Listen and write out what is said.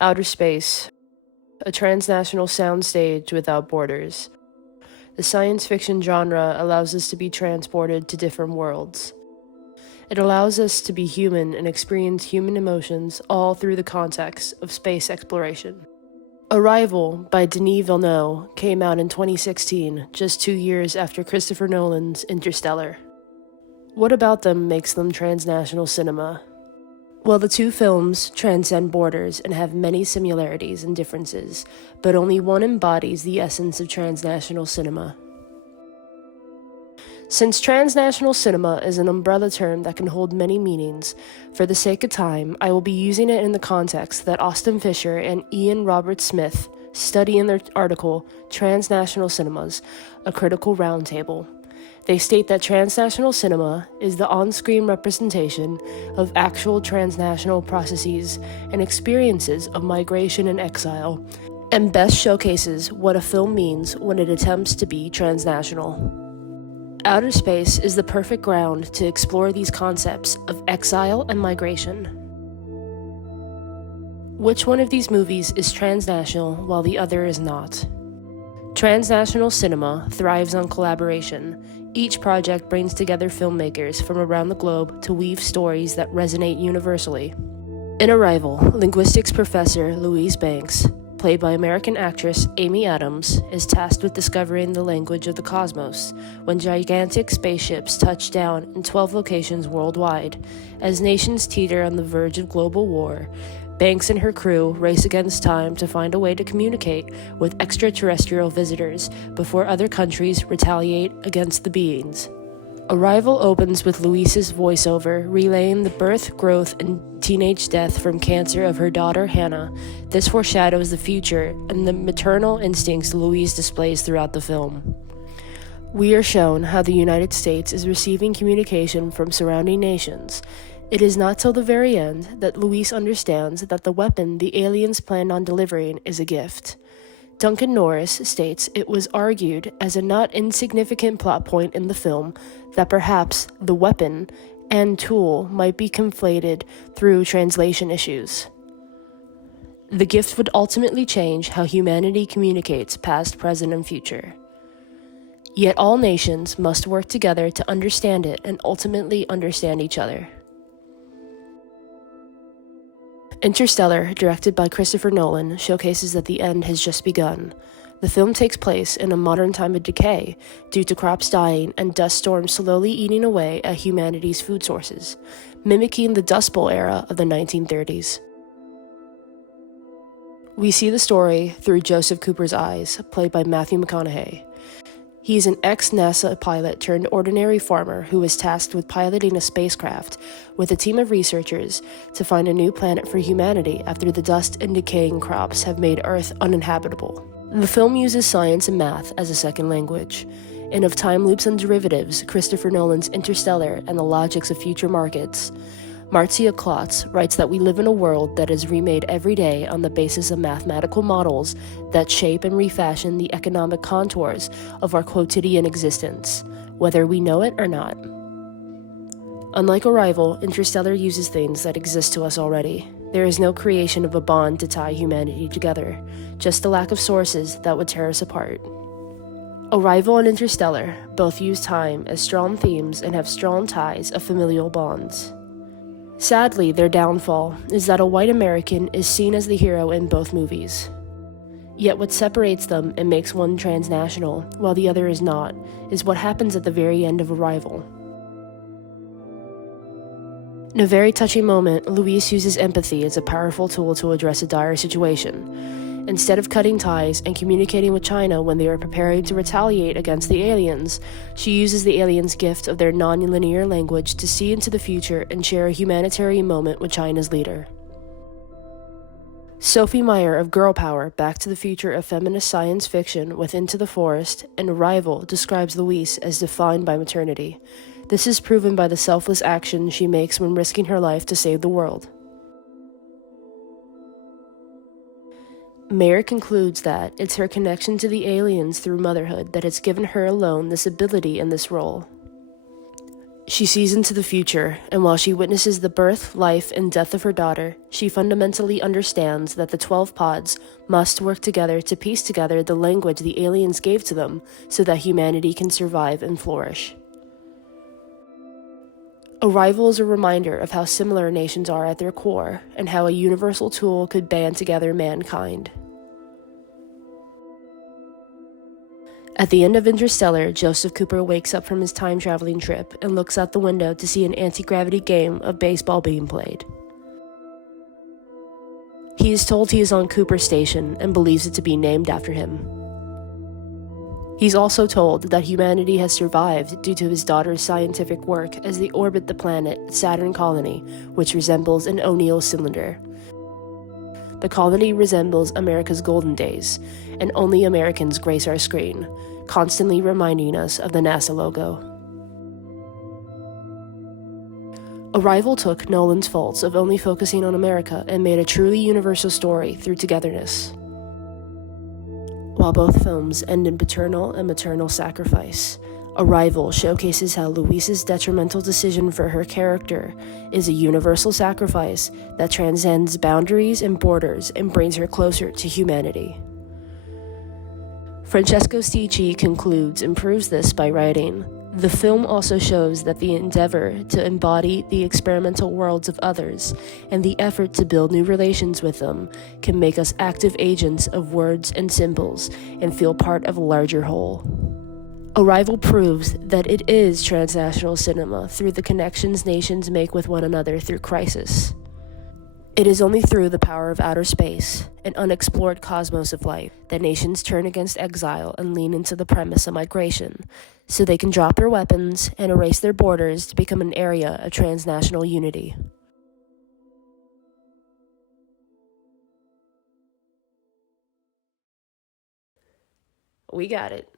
Outer space, a transnational soundstage without borders. The science fiction genre allows us to be transported to different worlds. It allows us to be human and experience human emotions all through the context of space exploration. Arrival by Denis Villeneuve came out in 2016, just 2 years after Christopher Nolan's Interstellar. What about them makes them transnational cinema? Well, the two films transcend borders and have many similarities and differences, but only one embodies the essence of transnational cinema. Since transnational cinema is an umbrella term that can hold many meanings, for the sake of time, I will be using it in the context that Austin Fisher and Ian Robert Smith study in their article, Transnational Cinemas, a Critical Roundtable. They state that transnational cinema is the on-screen representation of actual transnational processes and experiences of migration and exile, and best showcases what a film means when it attempts to be transnational. Outer space is the perfect ground to explore these concepts of exile and migration. Which one of these movies is transnational while the other is not? Transnational cinema thrives on collaboration. Each project brings together filmmakers from around the globe to weave stories that resonate universally. In Arrival, linguistics professor Louise Banks, played by American actress Amy Adams, is tasked with discovering the language of the cosmos when gigantic spaceships touch down in 12 locations worldwide. As nations teeter on the verge of global war, Banks and her crew race against time to find a way to communicate with extraterrestrial visitors before other countries retaliate against the beings. Arrival opens with Louise's voiceover relaying the birth, growth, and teenage death from cancer of her daughter Hannah. This foreshadows the future and the maternal instincts Louise displays throughout the film. We are shown how the United States is receiving communication from surrounding nations. It is not till the very end that Louise understands that the weapon the aliens planned on delivering is a gift. Duncan Norris states it was argued as a not insignificant plot point in the film that perhaps the weapon and tool might be conflated through translation issues. The gift would ultimately change how humanity communicates past, present, and future. Yet all nations must work together to understand it and ultimately understand each other. Interstellar, directed by Christopher Nolan, showcases that the end has just begun. The film takes place in a modern time of decay due to crops dying and dust storms slowly eating away at humanity's food sources, mimicking the Dust Bowl era of the 1930s. We see the story through Joseph Cooper's eyes, played by Matthew McConaughey. He is an ex-NASA pilot turned ordinary farmer who is tasked with piloting a spacecraft with a team of researchers to find a new planet for humanity after the dust and decaying crops have made Earth uninhabitable. The film uses science and math as a second language, and of time loops and derivatives, Christopher Nolan's Interstellar and the logics of future markets. Marcia Klotz writes that we live in a world that is remade every day on the basis of mathematical models that shape and refashion the economic contours of our quotidian existence, whether we know it or not. Unlike Arrival, Interstellar uses things that exist to us already. There is no creation of a bond to tie humanity together, just a lack of sources that would tear us apart. Arrival and Interstellar both use time as strong themes and have strong ties of familial bonds. Sadly, their downfall is that a white American is seen as the hero in both movies. Yet what separates them and makes one transnational, while the other is not, is what happens at the very end of Arrival. In a very touching moment, Louise uses empathy as a powerful tool to address a dire situation. Instead of cutting ties and communicating with China when they are preparing to retaliate against the aliens, she uses the aliens' gift of their non-linear language to see into the future and share a humanitarian moment with China's leader. Sophie Meyer of Girl Power, Back to the Future of Feminist Science Fiction with Into the Forest, and Arrival describes Louise as defined by maternity. This is proven by the selfless action she makes when risking her life to save the world. Mayer concludes that it's her connection to the aliens through motherhood that has given her alone this ability and this role. She sees into the future, and while she witnesses the birth, life, and death of her daughter, she fundamentally understands that the 12 pods must work together to piece together the language the aliens gave to them so that humanity can survive and flourish. Arrival is a reminder of how similar nations are at their core, and how a universal tool could band together mankind. At the end of Interstellar, Joseph Cooper wakes up from his time-traveling trip and looks out the window to see an anti-gravity game of baseball being played. He is told he is on Cooper Station and believes it to be named after him. He's also told that humanity has survived due to his daughter's scientific work as they orbit the planet Saturn Colony, which resembles an O'Neill cylinder. The colony resembles America's golden days, and only Americans grace our screen, constantly reminding us of the NASA logo. Arrival took Nolan's faults of only focusing on America and made a truly universal story through togetherness. While both films end in paternal and maternal sacrifice, Arrival showcases how Louise's detrimental decision for her character is a universal sacrifice that transcends boundaries and borders and brings her closer to humanity. Francesco Sticci concludes and proves this by writing, "The film also shows that the endeavor to embody the experimental worlds of others and the effort to build new relations with them can make us active agents of words and symbols and feel part of a larger whole." Arrival proves that it is transnational cinema through the connections nations make with one another through crisis. It is only through the power of outer space, an unexplored cosmos of life, that nations turn against exile and lean into the premise of migration, so they can drop their weapons and erase their borders to become an area of transnational unity. We got it.